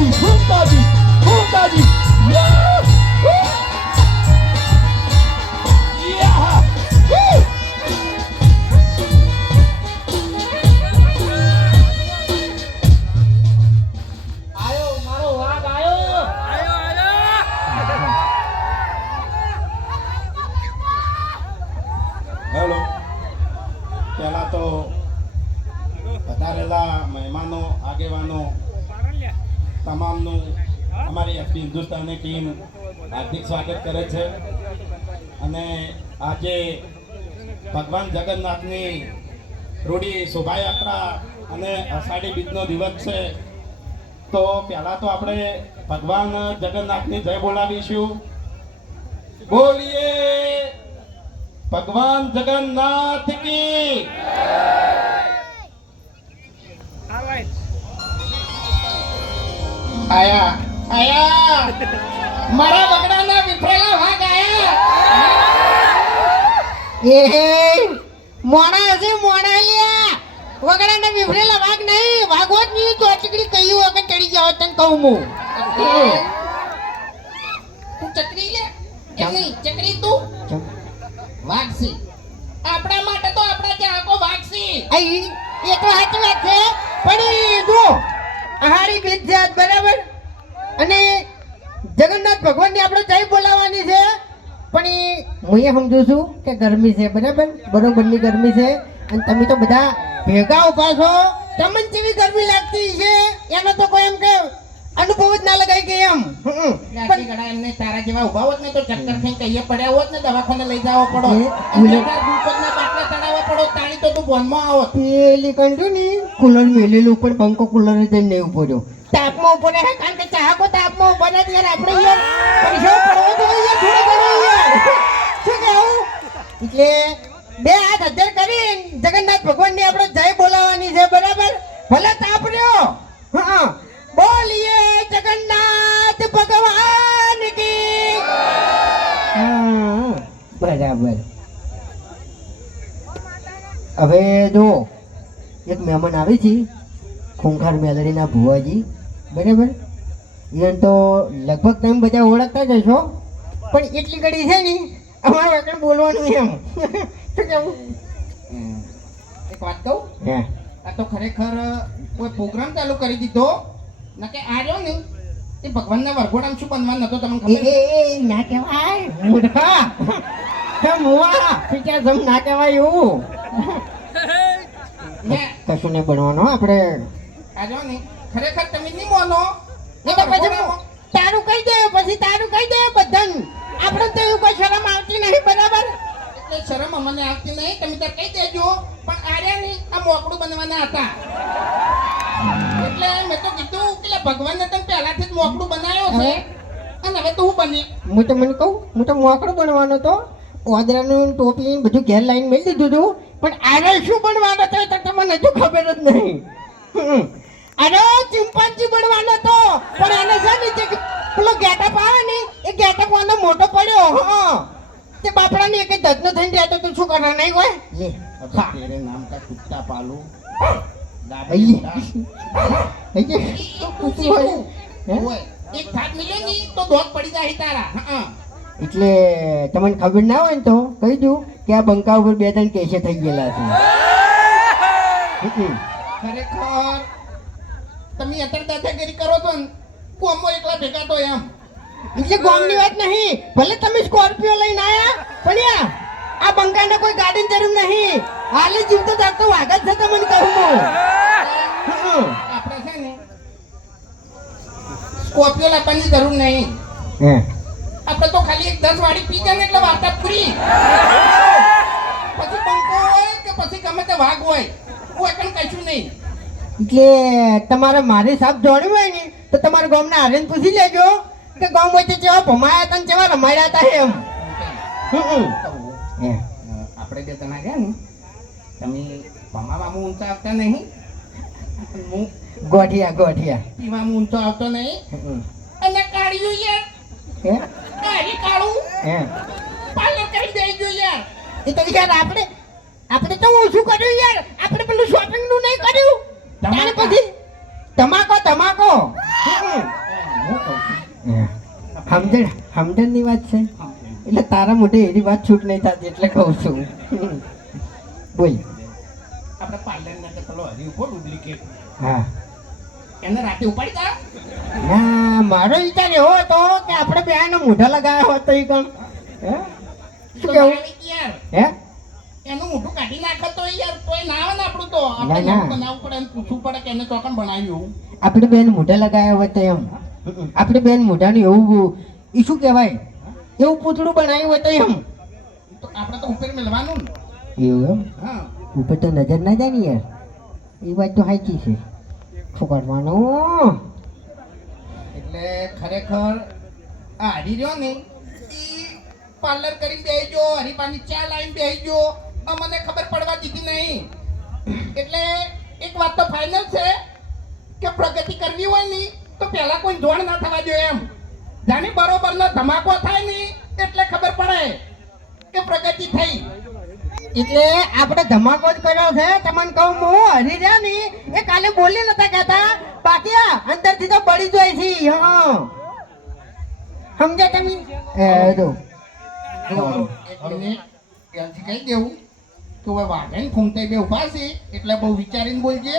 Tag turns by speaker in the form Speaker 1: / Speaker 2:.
Speaker 1: તાજી ખૂબ તાજી ખૂબ તાજી
Speaker 2: હેલો પહેલાં તો વધારેલા મહેમાનો આગેવાનો તમામનું અમારી એફટી હિન્દુસ્તાની ટીમ હાર્દિક સ્વાગત કરે છે. અને આજે ભગવાન જગન્નાથની રૂડી શોભાયાત્રા અને અષાઢી બીજનો દિવસ છે. તો પહેલાં તો આપણે ભગવાન જગન્નાથની જય બોલાવીશું. બોલીએ, ભગવાન જગન્નાથ કી આયા. આયા. મારા વગડાના વિફરેલા વાઘ આયા.
Speaker 3: એ મોણા હશે મોણા લ્યા. વગડાના વિફરેલા વાઘ નહીં. વાઘો જ નહીં તો ચકડી કહ્યું વગર ચડી જાવ તને કહું હું.
Speaker 2: તું ચકરી લે? એમ નહીં ચકરી તું? વાઘસી. આપણા માટે તો આપણા ત્યાં આખો વાઘસી
Speaker 3: એ તો સાચી વાત છે. પણ એ જો આહારી બીજ બરાબર? અને જગન્નાથ ભગવાનની આપણે જય બોલાવવાની છે, પણ એ હું એ સમજુ છું કે ગરમી છે, બરાબર? બરોબરની ગરમી છે, અને તમે તો બધા ભેગા ઊભા છો. તમને જેવી ગરમી લાગતી છે એનો તો કોઈ એમ કે અનુભવ જ ના લગાઈ કે એમ. રાજી
Speaker 2: ગાડી એમને તારા જેવા ઊભા હોત ને તો ચક્કર થઈ કહીએ પડ્યા હોત ને દવાખાને લઈ જવો પડો. ગ્લુકોઝના બાટલા ચડાવવા પડો તાણી તો તું બોનમાં આવત.
Speaker 3: પેલી કંટુ ની કુલર મેલેલું ઉપર પંખો કુલર જ નહીં ઊભો રહ્યો. તાપમાં ઊભો રહે કારણ કે ચાહકો તાપમાં ઊભો રહે યાર આપણે યાર પૈસા પડવો તો યાર થોડો ઘણો યાર શું કહેવું? એટલે બે હાથ હજાર કરી જગન્નાથ ભગવાનની આપણે જય બોલાવવાની છે બરાબર? ભલે તાપ બરાબર હવે જો એક મહેમાન આવે છે ખૂંખાર મેલડીના ભુવાજી. બરાબર? એને તો લગભગ તમે બધા ઓળખતા જ હશો. પણ એટલી ઘડી છે ને અમારે આગળ બોલવાનું એમ. કેવું?
Speaker 2: એક વાત કહું?
Speaker 3: હે.
Speaker 2: આ તો ખરેખર કોઈ પ્રોગ્રામ ચાલુ કરી દીધો? ના કે આ રહ્યો ને એ ભગવાનના વરઘોડામાં શું બનવાનું નતો તમને ખબર?
Speaker 3: એ ના કહેવાય. મૂર્ખા હે મુવા પીછા જમ ના કહેવાય એવું.
Speaker 2: ને
Speaker 3: કશું નહીં બનવાનું આપણે.
Speaker 2: આ રહ્યો ને ખરેખર તમે નહીં
Speaker 3: એ તો પછી તારું કહી દે પછી તારું કહી દે બધન. આપણે તો એવું કોઈ શરમ આવતી નહીં બરાબર?
Speaker 2: એટલે શરમ અમને આવતી નહીં તમે તો કહી દેજો. પણ આર્યા નહીં આ મોકળું બનવાના હતા. એટલે મેં તો કીધું કે ભગવાનને તમે પહેલાથી જ મોકળું બનાવ્યો છે. અને હવે તું બની.
Speaker 3: હું તો મને કહું હું તો મોકળો બનવાનો તો. ઓદરાનું ટોપી બધું ઘેર લાઈન મેળવી દીધું હતું. પણ આને શું બનવાનો હતો તો તમને હજુ ખબર જ નહીં. અરે ચિંપાંજી બનવાનો હતો. પણ એને છે ને પેલો ગેટઅપ આવે ને એ ગેટઅપ વાળો મોટો પડ્યો. હા. તે બાપડાને એક ધજનો થઈને જાય તો શું કરવા નહીં હોય? લે
Speaker 2: નામ કા કુત્તા પાલુ.
Speaker 3: દાબઈ તો
Speaker 2: હોય. એક થાક મિલે ની તો દોત પડી જાય તારા. હા.
Speaker 3: એટલે તમને ખબર ના હોય ને તો કહી દઉં કે આ બંકા ઉપર બે ત્રણ કેસે થઈ ગયેલા છે.
Speaker 2: ખરેખર તમે અત્યારે દાદાગીરી કરો છો ને કોમો એકલા ભેગા તો એમ.
Speaker 3: એટલે ગોમની વાત નહીં ભલે તમે સ્કોર્પિયો લઈને આયા પણ આ બંકાને કોઈ ગાડી જરૂર નહીં. હાલે જીવતો જાગતો જ છે તમને કહું. હું.
Speaker 2: આપણે છે ને સ્કોર્પિયો લાવવાની જરૂર નહીં.
Speaker 3: હે.
Speaker 2: આપણે તો ખાલી એક દસ વાળી પી જાય એટલે વાર્તા પૂરી. પછી બંકો હોય કે પછી ગમે તે વાઘ હોય હું પણ કહીશું નહીં.
Speaker 3: એટલે તમારે મારી સાપ જોડ્યું હોય ને તો તમારા ગામના હારેને પૂછી લેજો કે ગામ વચ્ચે જેવા ભમાયા હતા ને જેવા રમાયા હતા એમ.
Speaker 2: આપણે બે તમે ગયા ને તમે ભમાવામાં ઊંચા આવતા નહીં. હું
Speaker 3: ગોઠિયા ગોઠિયા.
Speaker 2: પીવામાં ઊંચો આવતો નહીં. અને કાઢ્યું યાર.
Speaker 3: હે?
Speaker 2: કાઢી કાઢું. પાર્લર કરી દઈ ગયું યાર.
Speaker 3: એ તો યાર આપણે આપણે તો ઓછું કર્યું યાર. આપણે પેલું શોપિંગનું નહીં કર્યું. તમારે પછી તમાકો તમાકો. હમ. સમજણ સમજણની વાત છે. એટલે તારા મોઢે એની વાત છૂટ નહીં થતી એટલે કહું છું. બોલ.
Speaker 2: આપણે પાર્લર ના પેલો હરી ઊભો ડુપ્લિકેટ.
Speaker 3: હા.
Speaker 2: એને રાતે ઉપાડી તા?
Speaker 3: ના મારો વિચાર એવો હતો કે આપણે બે મોઢા લગાવ્યા હોત તો એ કણ હે? શું કેવું?
Speaker 2: યાર.
Speaker 3: હે?
Speaker 2: એનું મોઢું કાઢી નાખે તો યાર તોય ના આવે ને આપણું તો. આપણે બનાવવું પડે પૂછવું પડે કે એને ચોકન બનાવ્યું
Speaker 3: આપણે બેન મોઢા લગાવ્યા હોય તો એમ. આપણે બેન મોઢાનું એવું એ શું કહેવાય? એવું પૂતળું બનાવ્યું હોય તો એમ.
Speaker 2: તો આપણે તો ઉપર મેળવાનું ને.
Speaker 3: એવું એમ?
Speaker 2: હા.
Speaker 3: ઉપર તો નજર ના જાય ને યાર. એ વાત તો સાચી છે. શું કરવાનું?
Speaker 2: એટલે ખરેખર આ હરી રહ્યો ને, એ પાર્લર કરી બેસજો હરીપાની ચા લાઈન બેસજો. મને ખબર પડવા દીધી નહીં. એટલે એક વાત તો ફાઇનલ છે કે પ્રગતિ કરવી હોય ને, તો પહેલા કોઈ ધોણ ના થવા જોઈએ એમ. જાણે બરોબરનો ધમાકો થાય ને, એટલે ખબર પડે કે પ્રગતિ થઈ.
Speaker 3: એટલે આપણે ધમાકો જ કર્યો છે. તમને કહું હું હરી રહ્યા ને એ કાલે બોલી નતા કહેતા. બાકી આ અંદરથી તો બળી જાય છે. હા. સમજ્યા તમે? એ જો.
Speaker 2: મિનિટ ત્યાંથી કહી દેવું. હવે વાઘન ફૂમતે બે ઊભા છે એટલે બહુ વિચારીને બોલજે.